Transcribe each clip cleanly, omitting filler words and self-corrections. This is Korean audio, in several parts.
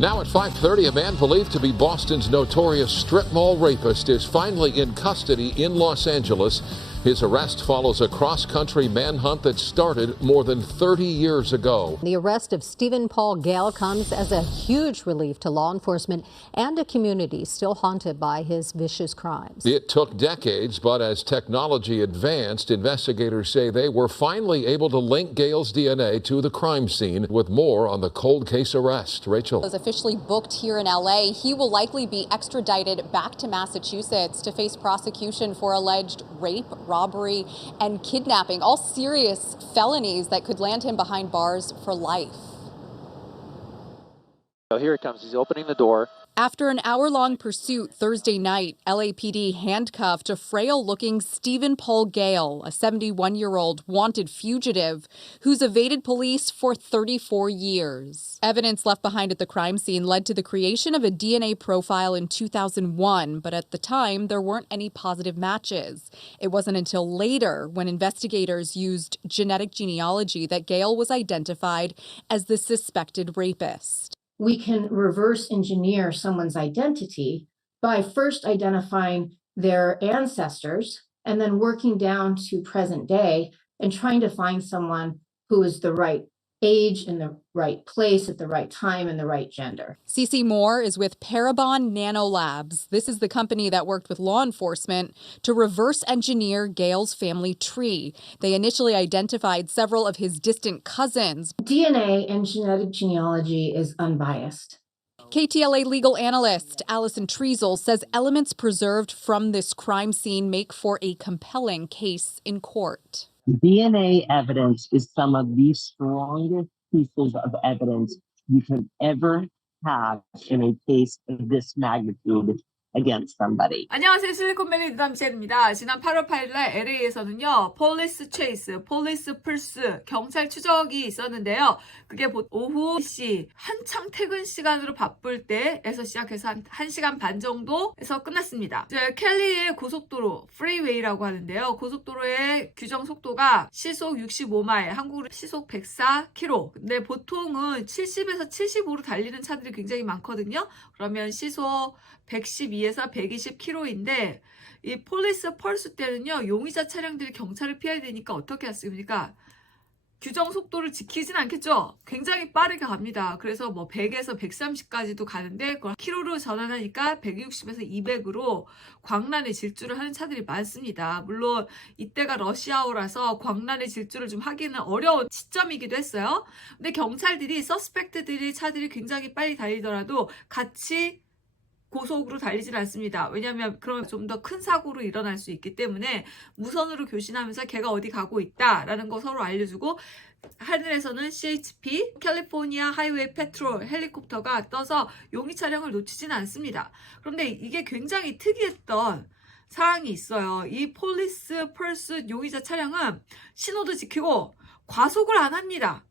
Now at 5:30, a man believed to be Boston's notorious strip mall rapist is finally in custody in Los Angeles. His arrest follows a cross-country manhunt that started more than 30 years ago. The arrest of Stephen Paul Gale comes as a huge relief to law enforcement and a community still haunted by his vicious crimes. It took decades, but as technology advanced, investigators say they were finally able to link Gale's DNA to the crime scene. With more on the cold case arrest, Rachel. Was officially booked here in LA. He will likely be extradited back to Massachusetts to face prosecution for alleged rape, robbery, and kidnapping, all serious felonies that could land him behind bars for life. So here it comes. He's opening the door. After an hour-long pursuit Thursday night, LAPD handcuffed a frail-looking Stephen Paul Gale, a 71-year-old wanted fugitive who's evaded police for 34 years. Evidence left behind at the crime scene led to the creation of a DNA profile in 2001, but at the time, there weren't any positive matches. It wasn't until later, when investigators used genetic genealogy, that Gale was identified as the suspected rapist. We can reverse engineer someone's identity by first identifying their ancestors and then working down to present day and trying to find someone who is the right age, in the right place, at the right time, and the right gender. Cece Moore is with Parabon Nanolabs. This is the company that worked with law enforcement to reverse engineer Gale's family tree. They initially identified several of his distant cousins. DNA and genetic genealogy is unbiased. KTLA legal analyst Allison Treasel says elements preserved from this crime scene make for a compelling case in court. DNA evidence is some of the strongest pieces of evidence you can ever have in a case of this magnitude against somebody. 안녕하세요. 실리콘밸리 담시입니다. 지난 8월 8일 날 LA에서는요. 폴리스 체이스, 폴리스 풀스, 경찰 추적이 있었는데요. 그게 오후 1시 한창 퇴근 시간으로 바쁠 때에서 시작해서 한 1시간 반 정도에서 끝났습니다. 이제 캘리의 고속도로, 프리웨이라고 하는데요. 고속도로의 규정 속도가 시속 65마일, 한국으로 시속 104km. 근데 보통은 70에서 75로 달리는 차들이 굉장히 많거든요. 그러면 시속 112에서 120km인데 이 폴리스 펄스 때는요. 용의자 차량들이 경찰을 피해야 되니까 어떻게 했습니까? 규정 속도를 지키진 않겠죠. 굉장히 빠르게 갑니다. 그래서 뭐 100에서 130까지도 가는데 그걸 키로로 전환하니까 160에서 200으로 광란의 질주를 하는 차들이 많습니다. 물론 이때가 러시아워라서 광란의 질주를 좀 하기는 어려운 시점이기도 했어요. 근데 경찰들이 서스펙트들이 차들이 굉장히 빨리 달리더라도 같이 고속으로 달리질 않습니다. 왜냐하면 그러면 좀 더 큰 사고로 일어날 수 있기 때문에 무선으로 교신하면서 걔가 어디 가고 있다라는 거 서로 알려주고 하늘에서는 CHP, 캘리포니아 하이웨이 패트롤 헬리콥터가 떠서 용의 차량을 놓치지는 않습니다. 그런데 이게 굉장히 특이했던 사항이 있어요. 이 폴리스 펄스 용의자 차량은 신호도 지키고 과속을 안 합니다.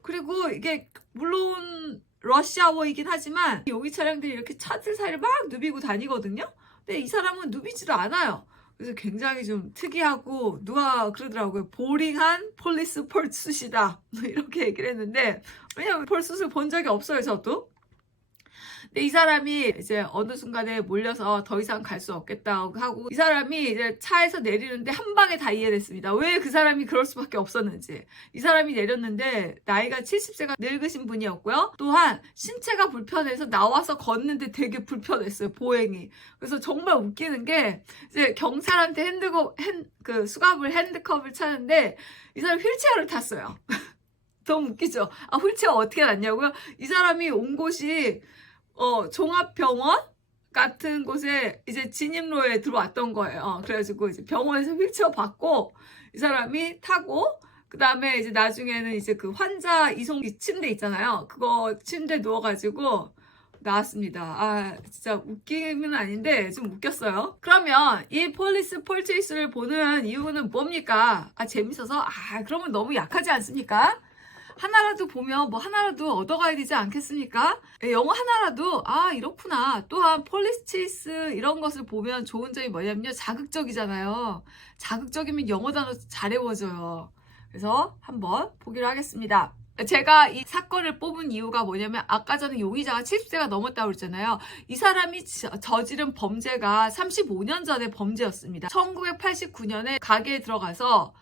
그리고 이게 물론 러시아워이긴 하지만 용의 차량들이 이렇게 차들 사이를 막 누비고 다니거든요. 근데 이 사람은 누비지도 않아요. 그래서 굉장히 좀 특이하고 누가 그러더라고요. 보링한 폴리스 펄스시다 이렇게 얘기를 했는데 왜냐면 펄스를 본 적이 없어요. 저도. 근데 이 사람이 이제 어느 순간에 몰려서 더 이상 갈 수 없겠다고 하고 이 사람이 이제 차에서 내리는데 한 방에 다 이해됐습니다. 왜 그 사람이 그럴 수밖에 없었는지. 이 사람이 내렸는데 나이가 70세가 늙으신 분이었고요. 또한 신체가 불편해서 나와서 걷는데 되게 불편했어요. 보행이. 그래서 정말 웃기는 게 이제 경찰한테 수갑을 핸드컵을 차는데 이 사람이 휠체어를 탔어요. 너무 웃기죠? 아, 휠체어 어떻게 났냐고요? 이 사람이 온 곳이 종합병원 같은 곳에 이제 진입로에 들어왔던 거예요. 그래가지고 이제 병원에서 휠체어 받고 이 사람이 타고 그 다음에 이제 나중에는 이제 그 환자 이송 침대 있잖아요. 그거 침대 누워가지고 나왔습니다. 아, 진짜 웃기는 아닌데 좀 웃겼어요. 그러면 이 폴리스 펄체이스를 보는 이유는 뭡니까? 아, 재밌어서? 아, 그러면 너무 약하지 않습니까? 하나라도 보면 뭐 하나라도 얻어가야 되지 않겠습니까? 영어 하나라도 아 이렇구나. 또한 폴리스 체이스 이런 것을 보면 좋은 점이 뭐냐면요. 자극적이잖아요. 자극적이면 영어 단어 잘 외워져요. 그래서 한번 보기로 하겠습니다. 제가 이 사건을 뽑은 이유가 뭐냐면 아까 전에 용의자가 70세가 넘었다고 그랬잖아요. 이 사람이 저지른 범죄가 35년 전의 범죄였습니다. 1989년에 가게에 들어가서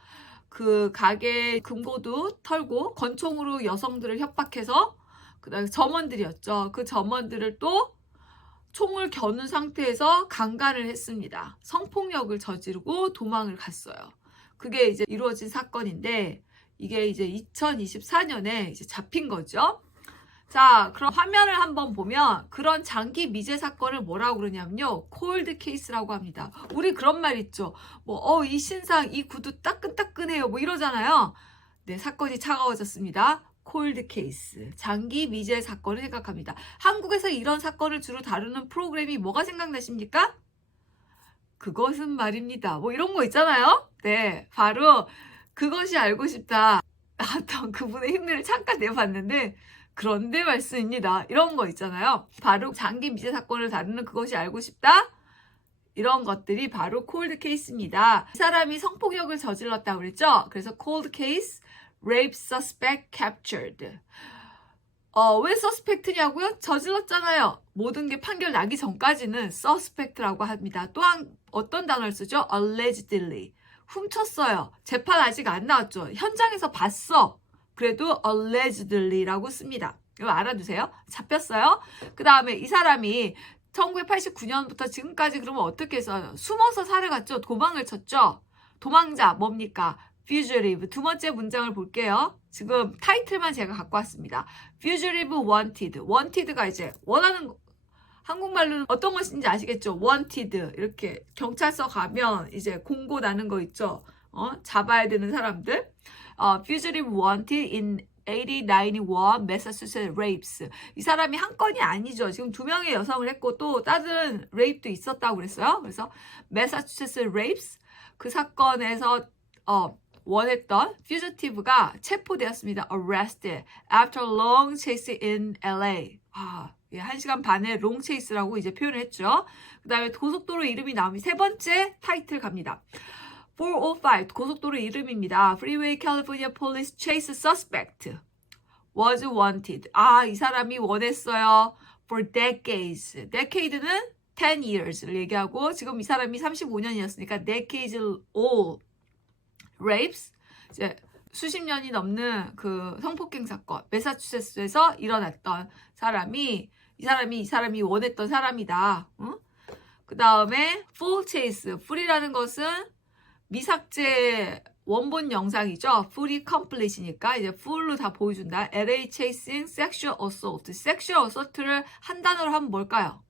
그 가게 금고도 털고 권총으로 여성들을 협박해서 그다음에 점원들이었죠. 그 점원들을 또 총을 겨눈 상태에서 강간을 했습니다. 성폭력을 저지르고 도망을 갔어요. 그게 이제 이루어진 사건인데 이게 이제 2024년에 이제 잡힌 거죠. 자, 그럼 화면을 한번 보면 그런 장기 미제 사건을 뭐라고 그러냐면요. 콜드 케이스라고 합니다. 우리 그런 말 있죠. 뭐, 이 신상, 이 구두 따끈따끈해요. 뭐 이러잖아요. 네, 사건이 차가워졌습니다. 콜드 케이스. 장기 미제 사건을 생각합니다. 한국에서 이런 사건을 주로 다루는 프로그램이 뭐가 생각나십니까? 그것은 말입니다. 뭐 이런 거 있잖아요. 네, 바로 그것이 알고 싶다. 어떤 그분의 흉내를 잠깐 내봤는데 그런데 말씀입니다. 이런 거 있잖아요. 바로 장기 미제 사건을 다루는 그것이 알고 싶다. 이런 것들이 바로 콜드 케이스입니다. 이 사람이 성폭력을 저질렀다고 그랬죠. 그래서 콜드 케이스, rape suspect captured. 왜 suspect냐고요? 저질렀잖아요. 모든 게 판결 나기 전까지는 suspect라고 합니다. 또한 어떤 단어를 쓰죠? allegedly. 훔쳤어요. 재판 아직 안 나왔죠. 현장에서 봤어. 그래도 allegedly라고 씁니다. 이거 알아두세요. 잡혔어요. 그 다음에 이 사람이 1989년부터 지금까지 그러면 어떻게 했어요? 숨어서 살아갔죠. 도망을 쳤죠. 도망자 뭡니까? fugitive. 두 번째 문장을 볼게요. 지금 타이틀만 제가 갖고 왔습니다. fugitive wanted. wanted가 이제 원하는 한국말로는 어떤 것인지 아시겠죠? wanted. 이렇게 경찰서 가면 이제 공고 나는 거 있죠? 잡아야 되는 사람들. fugitive wanted in 1891 Massachusetts rapes. 이 사람이 한 건이 아니죠. 지금 2명의 여성을 했고 또 다른 rape도 있었다고 그랬어요. 그래서 Massachusetts rapes 그 사건에서 원했던 fugitive가 체포되었습니다. arrested after long chase in LA. 1시간 반의 long chase라고 이제 표현을 했죠. 그 다음에 고속도로 이름이 나오면 세 번째 타이틀 갑니다. 405 고속도로 이름입니다. Freeway California Police Chase Suspect was wanted. 이 사람이 원했어요. For decades. decade는 10 years를 얘기하고 지금 이 사람이 35년이었으니까 decades all rapes. 이제 수십 년이 넘는 그 성폭행 사건, 매사추세츠에서 일어났던 이 사람이 원했던 사람이다. 그 다음에 full chase. full이라는 것은 미삭제 원본 영상이죠. fully complete이니까 이제 full로 다 보여준다. LA chasing sexual assault. sexual assault를 한 단어로 하면 뭘까요?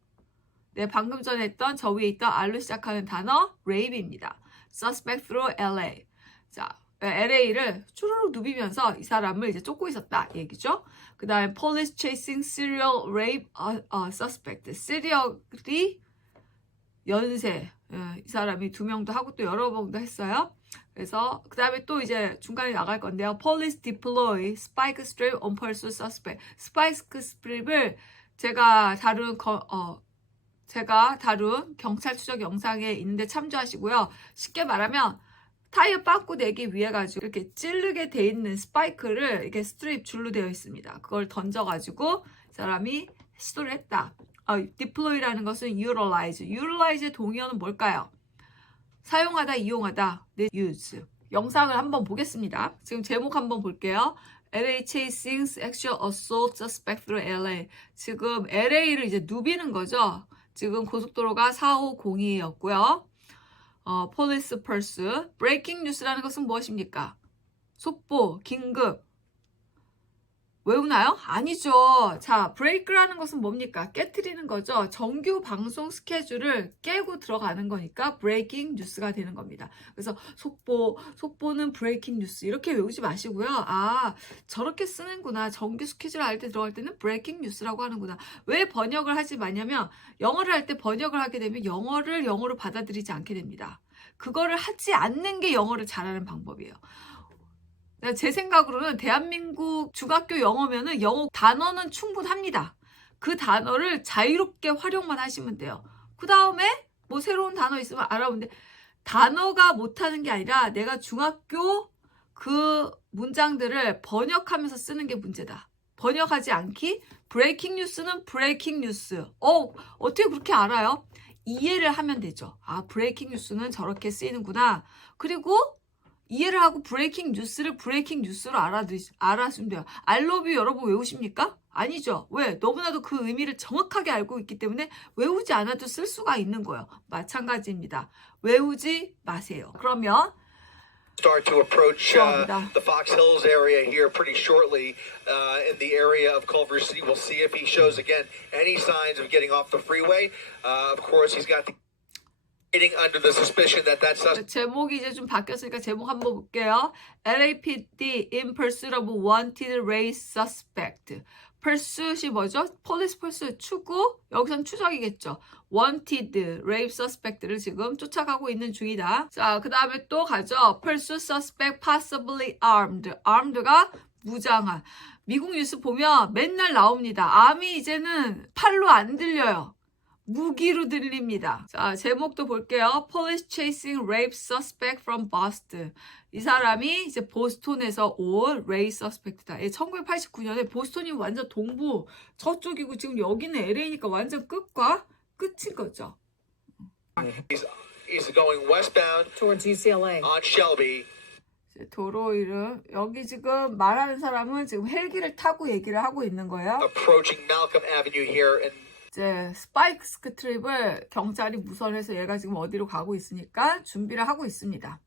네, 방금 전에 했던 저 위에 있던 R로 시작하는 단어 rape입니다. suspect through LA. 자, LA를 추르륵 누비면서 이 사람을 이제 쫓고 있었다 얘기죠. 그 다음에 police chasing serial rape suspect. serial이 연쇄. 이 사람이 2명도 하고 또 여러 번도 했어요. 그래서 그 다음에 또 이제 중간에 나갈 건데요. Police deploy spike strip on pursuit suspect. 스파이크 스트립을 제가 다룬 경찰 추적 영상에 있는데 참조하시고요. 쉽게 말하면 타이어 빠꾸 내기 위해 가지고 이렇게 찌르게 돼 있는 스파이크를 이렇게 스트립 줄로 되어 있습니다. 그걸 던져가지고 사람이 시도를 했다. deploy라는 것은 utilize. utilize의 동의어는 뭘까요? 사용하다, 이용하다. use. 영상을 한번 보겠습니다. 지금 제목 한번 볼게요. LA chasing sexual assault suspect through LA. 지금 LA를 이제 누비는 거죠. 지금 고속도로가 4502였고요. police pursuit. breaking news라는 것은 무엇입니까? 속보, 긴급. 외우나요? 아니죠. 자, break라는 것은 뭡니까? 깨트리는 거죠. 정규 방송 스케줄을 깨고 들어가는 거니까 breaking news가 되는 겁니다. 그래서 속보는 breaking news 이렇게 외우지 마시고요. 저렇게 쓰는구나. 정규 스케줄 할 때 들어갈 때는 breaking news라고 하는구나. 왜 번역을 하지 마냐면 영어를 할 때 번역을 하게 되면 영어를 영어로 받아들이지 않게 됩니다. 그거를 하지 않는 게 영어를 잘하는 방법이에요. 제 생각으로는 대한민국 중학교 영어면은 영어 단어는 충분합니다. 그 단어를 자유롭게 활용만 하시면 돼요. 그 다음에 뭐 새로운 단어 있으면 알아보는데 단어가 못하는 게 아니라 내가 중학교 그 문장들을 번역하면서 쓰는 게 문제다. 번역하지 않기? 브레이킹 뉴스는 브레이킹 뉴스. 어떻게 그렇게 알아요? 이해를 하면 되죠. 아, 브레이킹 뉴스는 저렇게 쓰이는구나. 그리고 이해를 하고 브레이킹 뉴스를 브레이킹 뉴스로 알아주면 돼요. I love you 여러분 외우십니까? 아니죠. 왜? 너무나도 그 의미를 정확하게 알고 있기 때문에 외우지 않아도 쓸 수가 있는 거예요. 마찬가지입니다. 외우지 마세요. 그러면 start to approach the Fox Hills area here pretty shortly in the area of Culver City. We'll see if he shows again any signs of getting off the freeway. Of course, he's got the under the suspicion that that's 제목이 이제 좀 바뀌었으니까 제목 한번 볼게요. LAPD in pursuit of wanted race suspect. pursuit이 뭐죠? police pursuit 추구. 여기선 추적이겠죠. wanted rape suspect를 지금 쫓아가고 있는 중이다. 자, 그 다음에 또 가죠. pursuit suspect possibly armed. armed가 무장한. 미국 뉴스 보면 맨날 나옵니다. 암이 이제는 팔로 안 들려요. 무기로 들립니다. 자, 제목도 볼게요. Police chasing rape suspect from Boston. 이 사람이 이제 보스턴에서 온 rape suspect다. 1989년에 보스턴이 완전 동부 저쪽이고 지금 여기는 LA니까 완전 끝과 끝인 거죠. He's going westbound towards UCLA on Shelby. 도로 이름 여기 지금 말하는 사람은 지금 헬기를 타고 얘기를 하고 있는 거예요. Approaching Malcolm Avenue here and 이제 스파이크 스트립을 경찰이 무선해서 얘가 지금 어디로 가고 있으니까 준비를 하고 있습니다.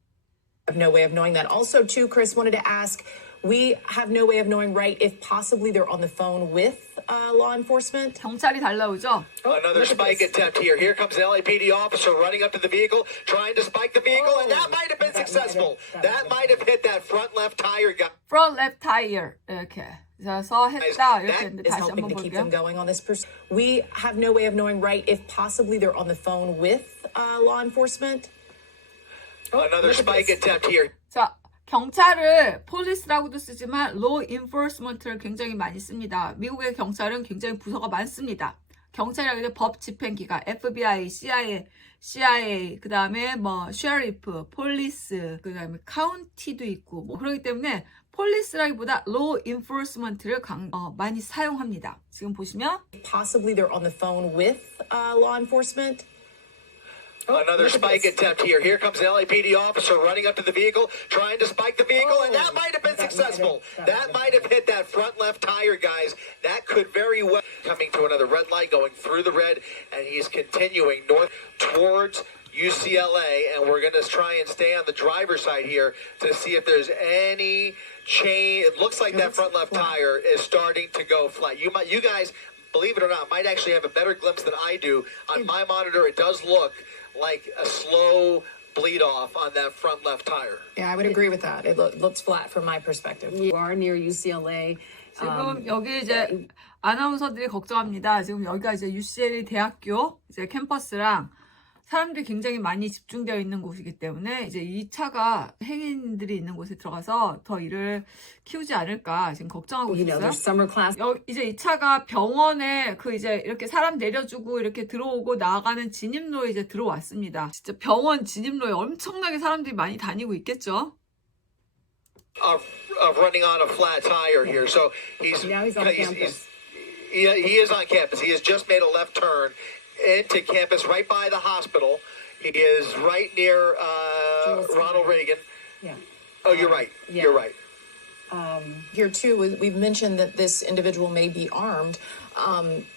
I have no way of knowing that. Also, too, Chris wanted to ask, we have no way of knowing, right, if possibly they're on the phone with law enforcement. 경찰이 달라오죠. Another spike attempt here. Here comes an LAPD officer running up to the vehicle, trying to spike the vehicle, and that might have been successful. That might have hit that front left tire guy. Front left tire 이렇게. 그래서 했다 이렇게 했는데 Is 다시 helping 한번 to keep them 볼게요. going on this pursuit. We have no way of knowing, right, if possibly they're on the phone with law enforcement. Another spike attempt here. 자, 경찰을 폴리스라고도 쓰지만 law enforcement를 굉장히 많이 씁니다. 미국의 경찰은 굉장히 부서가 많습니다. 경찰이라고 해서 법 집행기관, FBI, CIA, 그 다음에 뭐 셰리프, 폴리스, 그 다음에 카운티도 있고 뭐 그렇기 때문에 폴리스라기보다 law enforcement를 많이 사용합니다. 지금 보시면 Possibly they're on the phone with law enforcement. Another spike attempt here. Here comes an LAPD officer running up to the vehicle, trying to spike the vehicle, and that might have been successful. That might have hit that front left tire, guys. That could very well coming to another red light, going through the red, and he's continuing north towards UCLA, and we're going to try and stay on the driver's side here to see if there's any chain. It looks like that front left tire is starting to go flat. You guys, believe it or not, might actually have a better glimpse than I do. On my monitor, it does look like a slow bleed off on that front left tire. Yeah, I would agree with that. It looks flat from my perspective. You are near UCLA. 지금 여기 이제 아나운서들이 걱정합니다. 지금 여기가 이제 UCLA 대학교 이제 캠퍼스랑 사람들이 굉장히 많이 집중되어 있는 곳이기 때문에 이제 이 차가 행인들이 있는 곳에 들어가서 더 일을 키우지 않을까 지금 걱정하고 있어요. 이제 이 차가 병원에 그 이제 이렇게 사람 내려주고 이렇게 들어오고 나가는 진입로에 이제 들어왔습니다. 진짜 병원 진입로에 엄청나게 사람들이 많이 다니고 있겠죠. Of running on a flat tire here, so now he's on campus. He is on campus. He has just made a left turn into campus right by the hospital. He is right near Ronald Reagan. Yeah. Oh, you're right. Yeah. You're right. Here too, we've mentioned that this individual may be armed.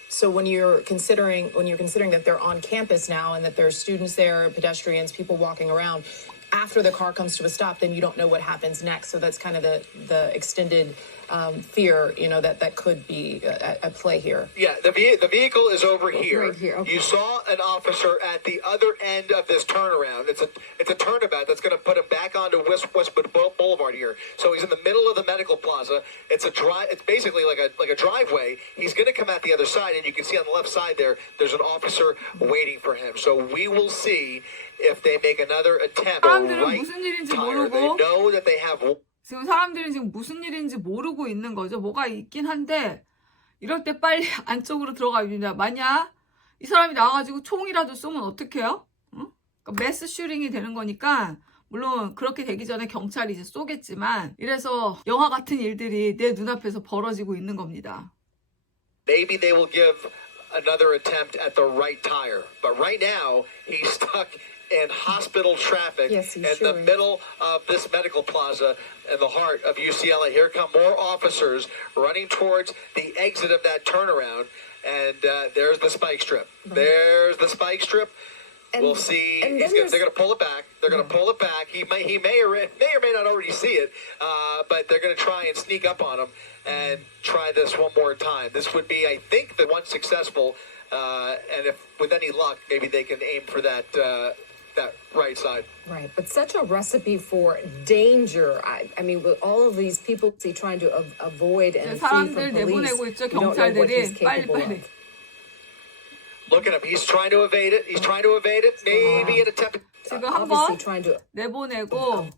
So when you're considering that they're on campus now and that there's students there, pedestrians, people walking around, after the car comes to a stop, then you don't know what happens next. So that's kind of the extended fear, that could be at play here. Yeah, the vehicle is over here. Right here, okay. You saw an officer at the other end of this turnaround. It's a turnabout that's going to put him back onto Westwood Boulevard here. So he's in the middle of the medical plaza. It's basically like a driveway. He's going to come out the other side, and you can see on the left side there's an officer waiting for him. So we will see if they make another attempt. 사람들은 무슨 일인지 모르고 They know that they have. 지금 사람들은 지금 무슨 일인지 모르고 있는 거죠. 뭐가 있긴 한데 이럴 때 빨리 안쪽으로 들어가야 됩니다. 만약 이 사람이 나와가지고 총이라도 쏘면 어떡해요? 응? 그러니까 매스 슈링이 되는 거니까 물론 그렇게 되기 전에 경찰이 이제 쏘겠지만 이래서 영화 같은 일들이 내 눈앞에서 벌어지고 있는 겁니다. Maybe they will give another attempt at the right tire. But right now, he's stuck in hospital traffic in the middle of this medical plaza in the heart of UCLA. Here come more officers running towards the exit of that turnaround. And there's the spike strip. There's the spike strip. We'll see. They're going to pull it back. They're going to pull it back. He may or may not already see it, but they're going to try and sneak up on him and try this one more time. This would be, I think, the one successful. And if with any luck, maybe they can aim for that right side. Right, but such a recipe for danger. I mean, with all of these people trying to avoid and flee from police, we don't know what he's capable of. Look at him. He's trying to evade it. He's trying to evade it. Maybe an attempt. 지금 한번 내보내고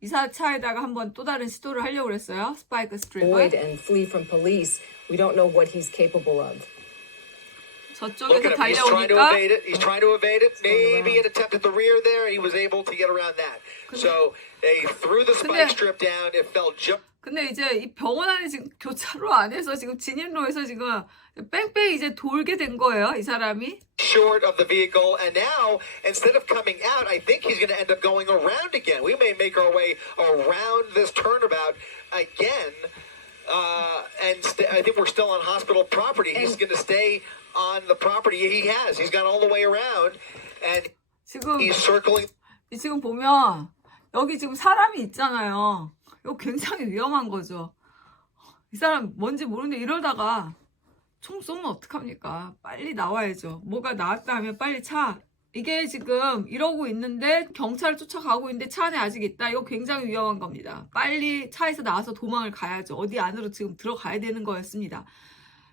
이사차에다가 한번 또 다른 시도를 하려고 그랬어요. 스파이크 스트립을. Avoid and flee from police. We don't know what he's capable of. 저쪽에서 달려오니까. He's trying to evade it. Maybe an attempt at the rear there. He was able to get around that. So they threw the spike strip down. It fell just. 근데 이제 이 병원 안에 지금 교차로 안에서 지금 진입로에서 지금 뺑뺑 이제 돌게 된 거예요, 이 사람이. Short of the vehicle, and now instead of coming out, I think he's going to end up going around again. We may make our way around this turnabout again, and I think we're still on hospital property. He's going to stay on the property he has. He's gone all the way around, and 지금 he's circling. 지금 보면 여기 지금 사람이 있잖아요. 이거 굉장히 위험한 거죠. 이 사람 뭔지 모르는데 이러다가 총 쏘면 어떡합니까? 빨리 나와야죠. 뭐가 나왔다 하면 빨리 차. 이게 지금 이러고 있는데 경찰을 쫓아가고 있는데 차 안에 아직 있다. 이거 굉장히 위험한 겁니다. 빨리 차에서 나와서 도망을 가야죠. 어디 안으로 지금 들어가야 되는 거였습니다.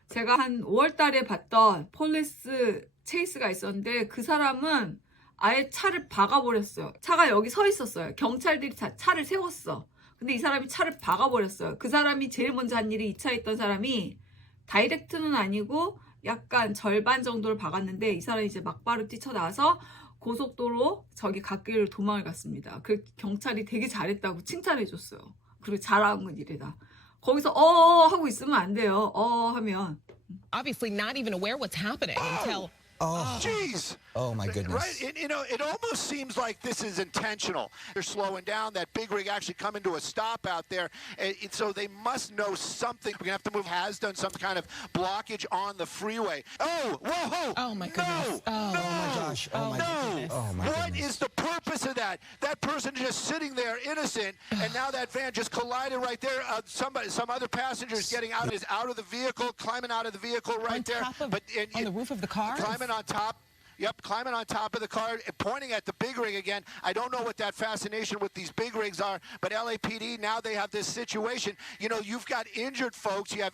제가 한 5월 달에 봤던 폴리스 체이스가 있었는데 그 사람은 아예 차를 박아버렸어요. 차가 여기 서 있었어요. 경찰들이 차를 세웠어. 근데 이 사람이 차를 박아버렸어요. 그 사람이 제일 먼저 한 일이 이 차에 있던 사람이 다이렉트는 아니고 약간 절반 정도를 박았는데 이 사람이 이제 막바로 뛰쳐나와서 고속도로 저기 갓길로 도망을 갔습니다. 그 경찰이 되게 잘했다고 칭찬해줬어요. 그리고 잘한 건 이래다. 거기서 하고 있으면 안 돼요. 하면. Obviously not even aware what's happening until. Oh, jeez. Oh, my goodness. Right? You know, it almost seems like this is intentional. They're slowing down. That big rig actually coming to a stop out there. So they must know something. We're going to have to move. Has done some kind of blockage on the freeway. Oh, whoa. Oh, my goodness. No, oh, my gosh. Oh, my goodness. Oh, my What goodness. is the purpose of that? That person just sitting there innocent, and now that van just collided right there. Some other passengers getting out of the vehicle, climbing out of the vehicle right there. On the roof of the car? Climbing on top. Yep, climbing on top of the car, pointing at the big rig again. I don't know what that fascination with these big rigs are, but LAPD, now they have this situation. You know, you've got injured folks. You have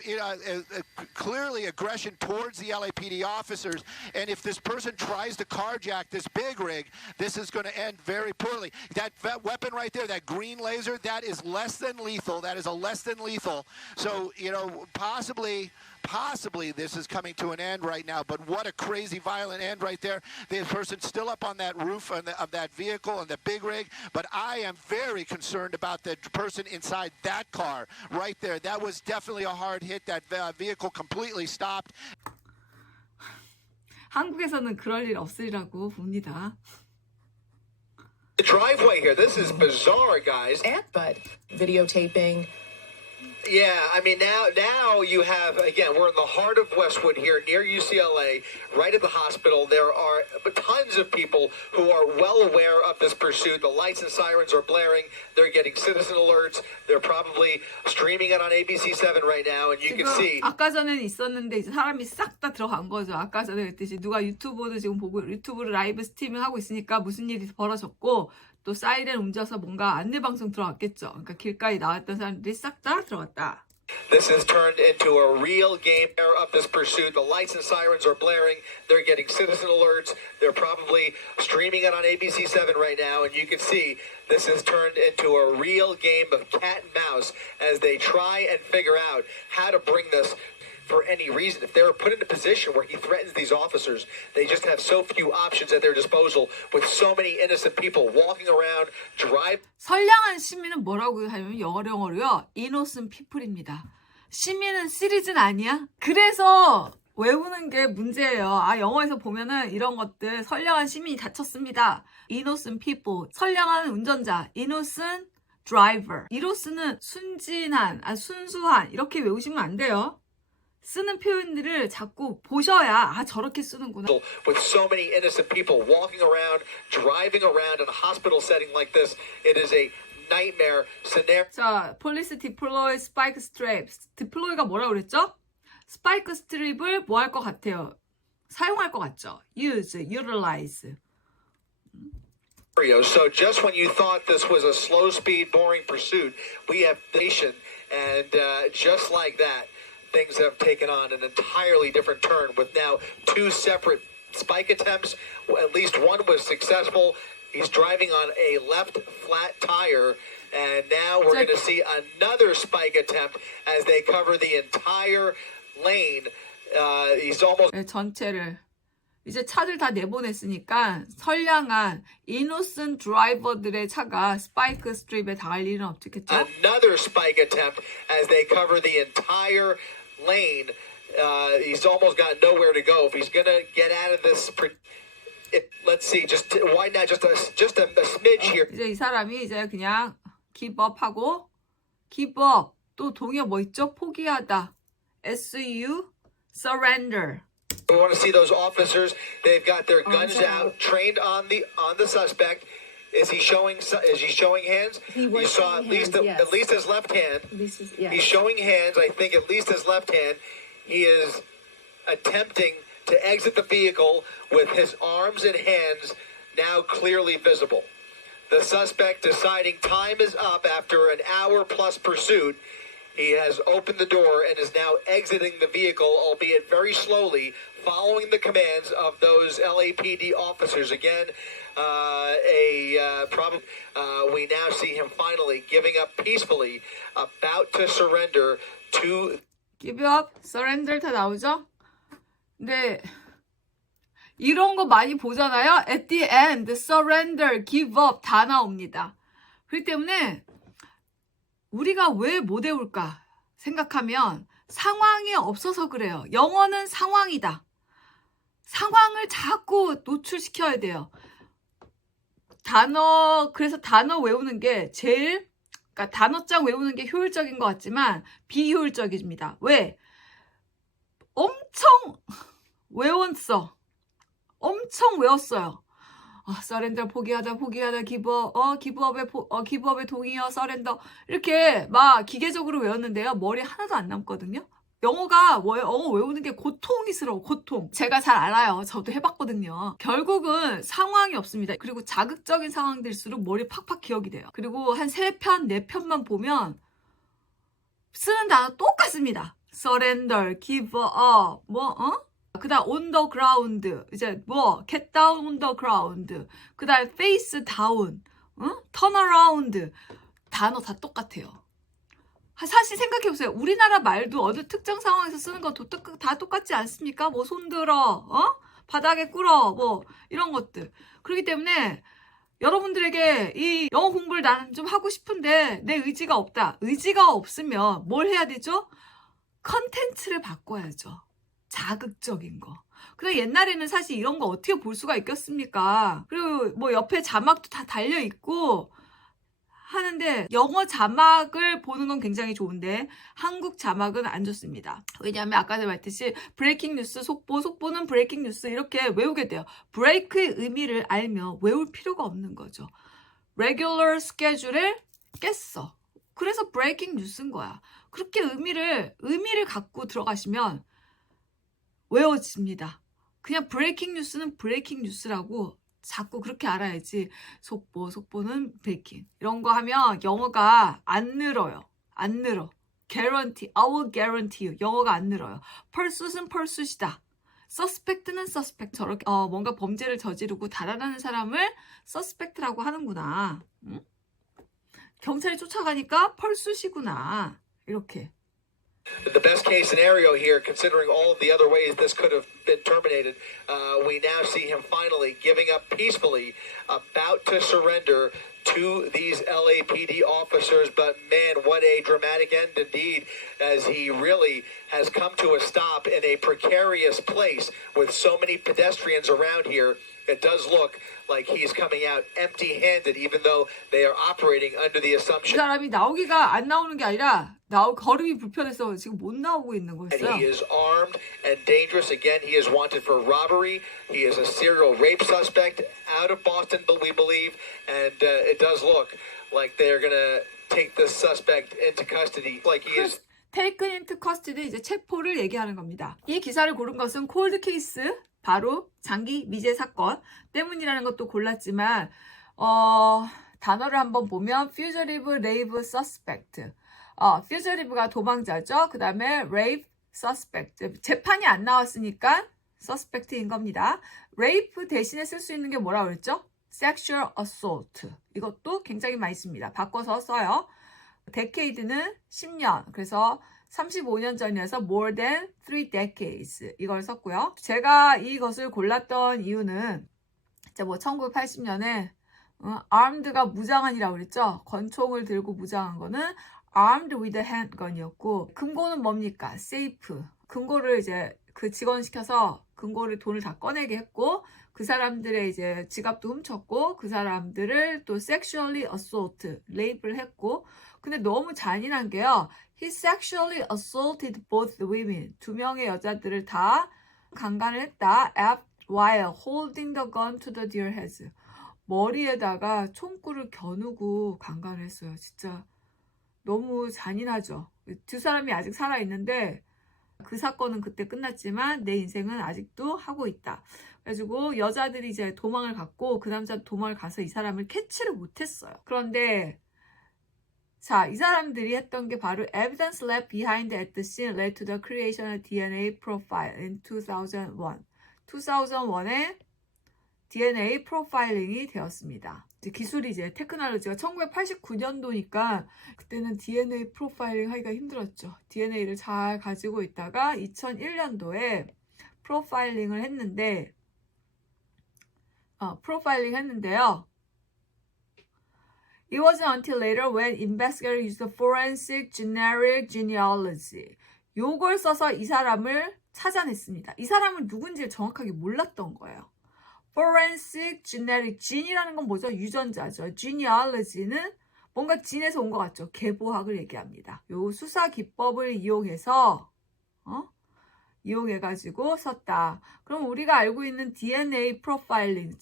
clearly aggression towards the LAPD officers. And if this person tries to carjack this big rig, this is going to end very poorly. That weapon right there, that green laser, that is less than lethal. That is a less than lethal. So, you know, possibly this is coming to an end right now, but what a crazy violent end right there. The person's still up on that roof of that vehicle and the big rig, but I am very concerned about the person inside that car right there. That was definitely a hard hit. That vehicle completely stopped. 한국에서는 그럴 일 없으리라고 봅니다. The driveway here, this is bizarre, guys. But videotaping. Yeah, I mean, now you have, again, we're in the heart of Westwood here near UCLA, right at the hospital. There are tons of people who are well aware of this pursuit. The lights and sirens are blaring. They're getting citizen alerts. They're probably streaming it on ABC7 right now, and you can see. 아까 전에는 있었는데 이제 사람이 싹 다 들어간 거죠. 아까 전에 그랬듯이 누가 유튜브도 지금 보고 유튜브를 라이브 스트리밍 하고 있으니까 무슨 일이 벌어졌고 또 사이렌 움직여서 뭔가 안내방송 들어갔겠죠. 그러니까 길가에 나왔던 사람들이 싹 다 들어갔다. This has turned into a real game of this pursuit. The lights and sirens are blaring. They're getting citizen alerts. They're probably streaming it on ABC7 right now. And you can see this has turned into a real game of cat and mouse as they try and figure out how to bring this for any reason. If they were put in a position where he threatens these officers, they just have so few options at their disposal with so many innocent people walking around, 선량한 시민은 뭐라고 하냐면 영어로요. innocent people입니다. 시민은 시리즈는 아니야? 그래서 외우는 게 문제예요. 아, 영어에서 보면은 이런 것들 선량한 시민이 다쳤습니다. innocent people, 선량한 운전자, innocent driver. innocent는 순진한, 순수한 이렇게 외우시면 안 돼요. 쓰는 표현들을 자꾸 보셔야 아 저렇게 쓰는구나. With so many innocent people walking around, driving around in a hospital setting like this, it is a nightmare scenario. 자, police deploy spike strips. deploy가 뭐라고 그랬죠? 스파이크 스트립을 뭐 할 것 같아요? 사용할 것 같죠? use, utilize. So just when you thought this was a slow speed, boring pursuit, we have nation, and just like that, things have taken on an entirely different turn with now two separate spike attempts. At least one was successful. He's driving on a left flat tire, and now we're going to see another spike attempt as they cover the entire lane. He's almost 전체를 이제 차들 다 내보냈으니까 선량한 innocent 드라이버들의 차가 스파이크 스트립에 당할 일은 없겠죠? Another spike attempt as they cover the entire lane. He's almost got nowhere to go. If he's going to get out of this, let's see. Just why not just a smidge here. 이제 이 사람이 이제 그냥 give up 하고 give up 또 동의어 뭐 있죠? 포기하다. SU surrender. We want to see those officers. They've got their guns out, trained on the suspect. Is he showing hands? You saw at least his left hand. He's showing hands. I think at least his left hand. He is attempting to exit the vehicle with his arms and hands now clearly visible. The suspect deciding time is up after an hour plus pursuit. He has opened the door and is now exiting the vehicle, albeit very slowly, following the commands of those LAPD officers. Again, we now see him finally giving up peacefully, about to surrender to. Give up, surrender 다 나오죠? 근데 이런 거 많이 보잖아요. At the end, surrender, give up 다 나옵니다. 그렇기 때문에 우리가 왜 못 외울까 생각하면 상황이 없어서 그래요. 영어는 상황이다. 상황을 자꾸 노출시켜야 돼요. 그래서 단어 외우는 게 제일, 그러니까 단어장 외우는 게 효율적인 것 같지만 비효율적입니다. 왜? 엄청 외웠어. 엄청 외웠어요. 서렌더 포기하다 기브업에 동의어 서렌더 이렇게 막 기계적으로 외웠는데요. 머리에 하나도 안 남거든요. 영어 외우는 게 고통이스러워. 고통. 제가 잘 알아요. 저도 해봤거든요. 결국은 상황이 없습니다. 그리고 자극적인 상황들일수록 머리 팍팍 기억이 돼요. 그리고 한 3편, 4편만 보면 쓰는 단어 똑같습니다. surrender, give up, 그 다음 on the ground, 이제 get down on the ground, 그 다음 face down, turn around, 단어 다 똑같아요. 사실 생각해보세요. 우리나라 말도 어느 특정 상황에서 쓰는 거 다 똑같지 않습니까? 손 들어, 바닥에 꿇어, 이런 것들. 그렇기 때문에 여러분들에게 이 영어 공부를 나는 좀 하고 싶은데 내 의지가 없다. 의지가 없으면 뭘 해야 되죠? 컨텐츠를 바꿔야죠. 자극적인 거. 근데 옛날에는 사실 이런 거 어떻게 볼 수가 있겠습니까? 그리고 옆에 자막도 다 달려있고 하는데 영어 자막을 보는 건 굉장히 좋은데 한국 자막은 안 좋습니다. 왜냐하면 아까 제가 말했듯이 브레이킹 뉴스, 속보는 브레이킹 뉴스 이렇게 외우게 돼요. 브레이크의 의미를 알면 외울 필요가 없는 거죠. 레귤러 스케줄을 깼어. 그래서 브레이킹 뉴스인 거야. 그렇게 의미를 갖고 들어가시면 외워집니다. 그냥 브레이킹 뉴스는 브레이킹 뉴스라고 자꾸 그렇게 알아야지. 속보는 브레이킹. 이런 거 하면 영어가 안 늘어요. 안 늘어. guarantee, I will guarantee you. 영어가 안 늘어요. pursuit은 pursuit이다. suspect는 suspect. 저렇게 뭔가 범죄를 저지르고 달아나는 사람을 suspect라고 하는구나. 응? 경찰이 쫓아가니까 pursuit이구나. 이렇게. The best case scenario here, considering all of the other ways this could have been terminated, we now see him finally giving up peacefully, about to surrender to these LAPD officers. But man, what a dramatic end indeed, as he really has come to a stop in a precarious place with so many pedestrians around here. It does look like he's coming out empty-handed, even though they are operating under the assumption. 이 사람이 나오기가 안 나오는 게 아니라 걸음이 불편해서 지금 못 나오고 있는 거였어요. He is armed and dangerous. Again, he is wanted for robbery. He is a serial rape suspect out of Boston, but we believe, and it does look like they're gonna take the suspect into custody. Like he is. Taken into custody, 이제 체포를 얘기하는 겁니다. 이 기사를 고른 것은 콜드 케이스, 바로 장기 미제 사건 때문이라는 것도 골랐지만 단어를 한번 보면 fugitive rave suspect, fugitive가 도망자죠. 그 다음에 rape suspect, 재판이 안 나왔으니까 suspect인 겁니다. rape 대신에 쓸 수 있는 게 뭐라고 그랬죠? sexual assault, 이것도 굉장히 많이 씁니다. 바꿔서 써요. decade는 10년, 그래서 35년 전이어서 more than 3 decades 이걸 썼고요. 제가 이것을 골랐던 이유는 이제 뭐 1980년에 armed가 무장한이라고 그랬죠. 권총을 들고 무장한 거는 armed with a handgun이었고, 금고는 뭡니까? safe. 금고를 이제 그 직원시켜서 금고를 돈을 다 꺼내게 했고, 그 사람들의 이제 지갑도 훔쳤고, 그 사람들을 또 sexually assault, rape를 했고, 근데 너무 잔인한 게요. He sexually assaulted both the women. 두 명의 여자들을 다 강간을 했다. while holding the gun to the their heads. 머리에다가 총구를 겨누고 강간을 했어요. 진짜 너무 잔인하죠. 두 사람이 아직 살아있는데 그 사건은 그때 끝났지만 내 인생은 아직도 하고 있다. 그래가지고 여자들이 이제 도망을 갔고 그 남자 도망을 가서 이 사람을 캐치를 못했어요. 그런데 자, 이 사람들이 했던 게 바로 evidence left behind at the scene led to the creation of DNA profile in 2001. 2001에 DNA 프로파일링이 되었습니다. 이제 기술이 이제 테크놀로지가 1989년도니까 그때는 DNA 프로파일링 하기가 힘들었죠. DNA를 잘 가지고 있다가 2001년도에 프로파일링을 했는데 프로파일링 했는데요. It wasn't until later when investigators used the forensic generic genealogy. 요걸 써서 이 사람을 찾아냈습니다. 이 사람은 누군지 정확하게 몰랐던 거예요. Forensic genetic, gene이라는 건 뭐죠? 유전자죠. genealogy는 뭔가 진에서 온 것 같죠. 계보학을 얘기합니다. 요 수사 기법을 이용해서 이용해가지고 썼다. 그럼 우리가 알고 있는 DNA 프로파일링,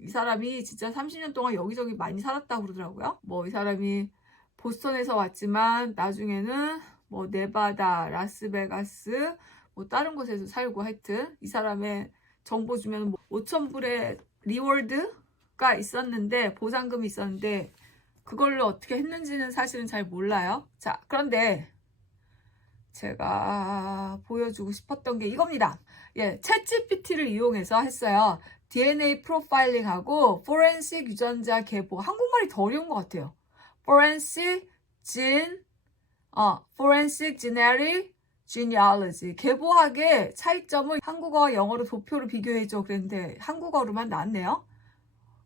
이 사람이 진짜 30년 동안 여기저기 많이 살았다고 그러더라고요. 뭐 이 사람이 보스턴에서 왔지만 나중에는 뭐 네바다, 라스베가스, 뭐 다른 곳에서 살고 하여튼 이 사람의 정보 주면 뭐 5,000불의 리워드가 있었는데 보상금이 있었는데 그걸로 어떻게 했는지는 사실은 잘 몰라요. 자, 그런데 제가 보여주고 싶었던 게 이겁니다. 예, 챗GPT를 이용해서 했어요. DNA 프로파일링하고 포렌식 유전자 계보. 한국말이 더 어려운 것 같아요. 포렌식 genetic genealogy. 계보학의 차이점을 한국어와 영어로 도표로 비교해줘 그랬는데 한국어로만 나왔네요.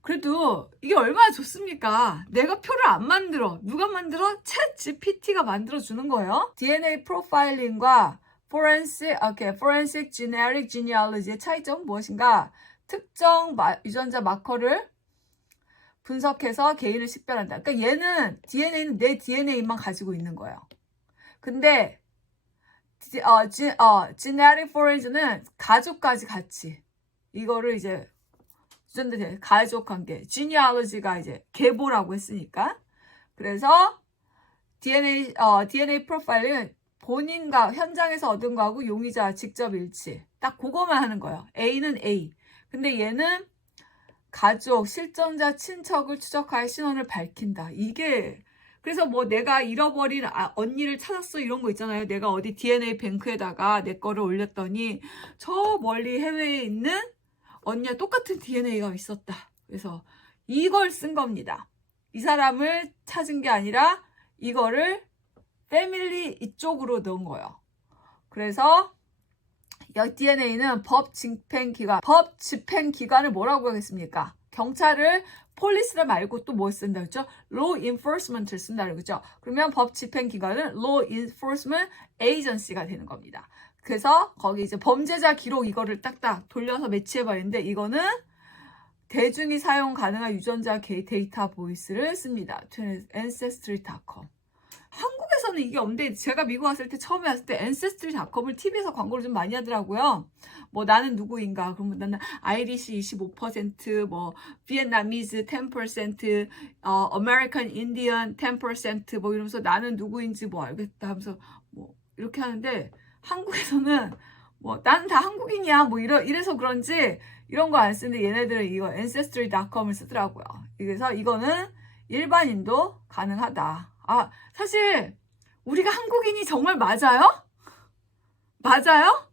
그래도 이게 얼마나 좋습니까? 내가 표를 안 만들어. 누가 만들어? 챗GPT가 만들어주는 거예요. DNA 프로파일링과 forensic genetic genealogy의 차이점은 무엇인가? 특정 유전자 마커를 분석해서 개인을 식별한다. 그러니까 얘는 DNA는 내 DNA만 가지고 있는 거예요. 근데 genetic forensik는 가족까지 같이 이거를 이제 유전자 가족 관계, genealogy가 이제 계보라고 했으니까. 그래서 DNA 프로파일은 본인과 현장에서 얻은 거하고 용의자 직접 일치. 딱 그거만 하는 거예요. A는 A. 근데 얘는 가족, 실종자, 친척을 추적하여 신원을 밝힌다. 이게 그래서 뭐 내가 잃어버린 언니를 찾았어 이런 거 있잖아요. 내가 어디 DNA 뱅크에다가 내 거를 올렸더니 저 멀리 해외에 있는 언니와 똑같은 DNA가 있었다. 그래서 이걸 쓴 겁니다. 이 사람을 찾은 게 아니라 이거를 패밀리 이쪽으로 넣은 거예요. 그래서 이 DNA는 법 집행기관을 뭐라고 하겠습니까? 경찰을 폴리스를 말고 또 뭐 쓴다 그랬죠? Law Enforcement를 쓴다 그랬죠? 그러면 법 집행기관은 Law Enforcement Agency가 되는 겁니다. 그래서 거기 이제 범죄자 기록 이거를 딱딱 돌려서 매치해버리는데 이거는 대중이 사용 가능한 유전자 데이터베이스를 씁니다. Ancestry.com. 한국에서는 이게 없는데 제가 미국 왔을 때 처음에 왔을 때 Ancestry.com을 TV에서 광고를 좀 많이 하더라고요. 뭐 나는 누구인가 그러면 나는 아이리시 25% 뭐 비엔나미즈 10% American Indian 10% 뭐 이러면서 나는 누구인지 뭐 알겠다 하면서 뭐 이렇게 하는데 한국에서는 뭐 나는 다 한국인이야 뭐 이래서 그런지 이런 거 안 쓰는데 얘네들은 이거 Ancestry.com을 쓰더라고요. 그래서 이거는 일반인도 가능하다. 아, 사실 우리가 한국인이 정말 맞아요? 맞아요?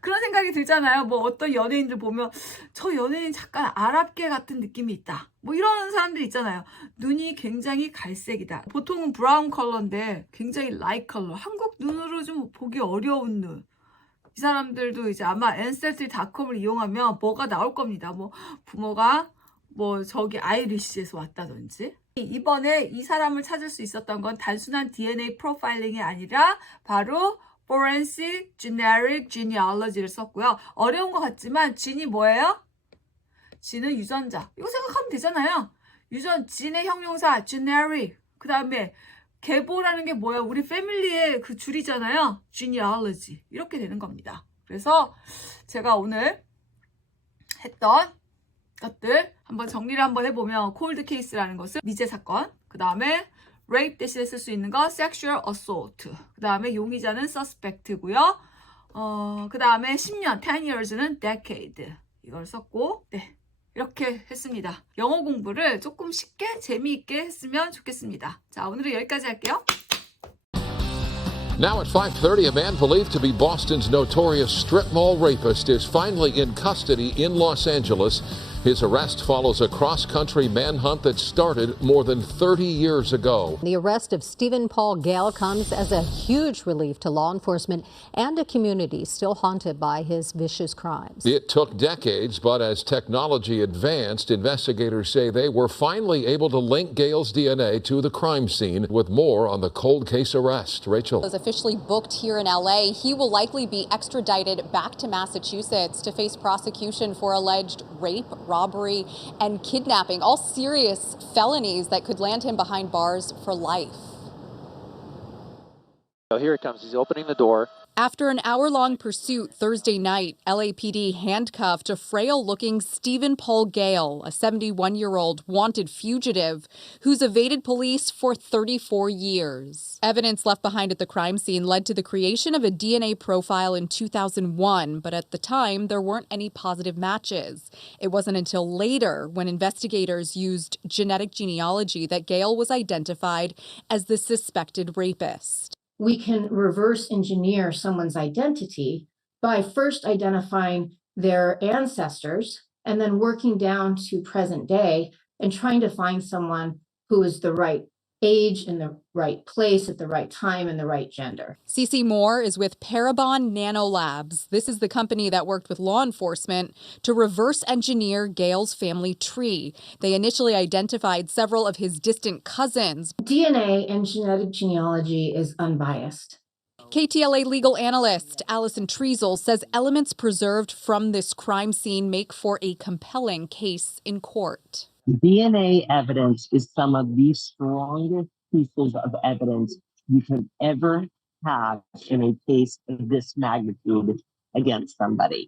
그런 생각이 들잖아요. 뭐 어떤 연예인들 보면 저 연예인 잠깐 아랍계 같은 느낌이 있다. 뭐 이런 사람들 있잖아요. 눈이 굉장히 갈색이다. 보통은 브라운 컬러인데 굉장히 라이트 컬러. 한국 눈으로 좀 보기 어려운 눈. 이 사람들도 이제 아마 Ancestry.com을 이용하면 뭐가 나올 겁니다. 뭐 부모가 뭐 저기 아이리시에서 왔다든지. 이번에 이 사람을 찾을 수 있었던 건 단순한 DNA 프로파일링이 아니라 바로 Forensic Generic Genealogy를 썼고요. 어려운 것 같지만 진이 뭐예요? 진은 유전자. 이거 생각하면 되잖아요. 진의 형용사 generic. 그 다음에 계보라는 게 뭐예요? 우리 패밀리의 그 줄이잖아요. genealogy. 이렇게 되는 겁니다. 그래서 제가 오늘 했던 것들 한번 정리를 한번 해보면 콜드 케이스라는 것은 미제 사건, 그 다음에 rape 대신에 쓸 수 있는 거 sexual assault, 그 다음에 용의자는 suspect고요. 그 다음에 10년 10years는 decade 이걸 썼고 네 이렇게 했습니다. 영어 공부를 조금 쉽게 재미있게 했으면 좋겠습니다. 자 오늘은 여기까지 할게요. Now at 5:30, a man believed to be Boston's notorious strip mall rapist is finally in custody in Los Angeles. His arrest follows a cross-country manhunt that started more than 30 years ago. The arrest of Stephen Paul Gale comes as a huge relief to law enforcement and a community still haunted by his vicious crimes. It took decades, but as technology advanced, investigators say they were finally able to link Gale's DNA to the crime scene. With more on the cold case arrest, Rachel. Was officially booked here in LA. He will likely be extradited back to Massachusetts to face prosecution for alleged rape, robbery, and kidnapping, all serious felonies that could land him behind bars for life. So here it comes. He's opening the door. After an hour-long pursuit Thursday night, LAPD handcuffed a frail-looking Stephen Paul Gale, a 71-year-old wanted fugitive who's evaded police for 34 years. Evidence left behind at the crime scene led to the creation of a DNA profile in 2001, but at the time, there weren't any positive matches. It wasn't until later, when investigators used genetic genealogy, that Gale was identified as the suspected rapist. We can reverse engineer someone's identity by first identifying their ancestors and then working down to present day and trying to find someone who is the right age, in the right place, at the right time, and the right gender. Cece Moore is with Parabon Nanolabs. This is the company that worked with law enforcement to reverse engineer Gale's family tree. They initially identified several of his distant cousins. DNA and genetic genealogy is unbiased. KTLA legal analyst Allison Treasel says elements preserved from this crime scene make for a compelling case in court. DNA evidence is some of the strongest pieces of evidence you can ever have in a case of this magnitude against somebody.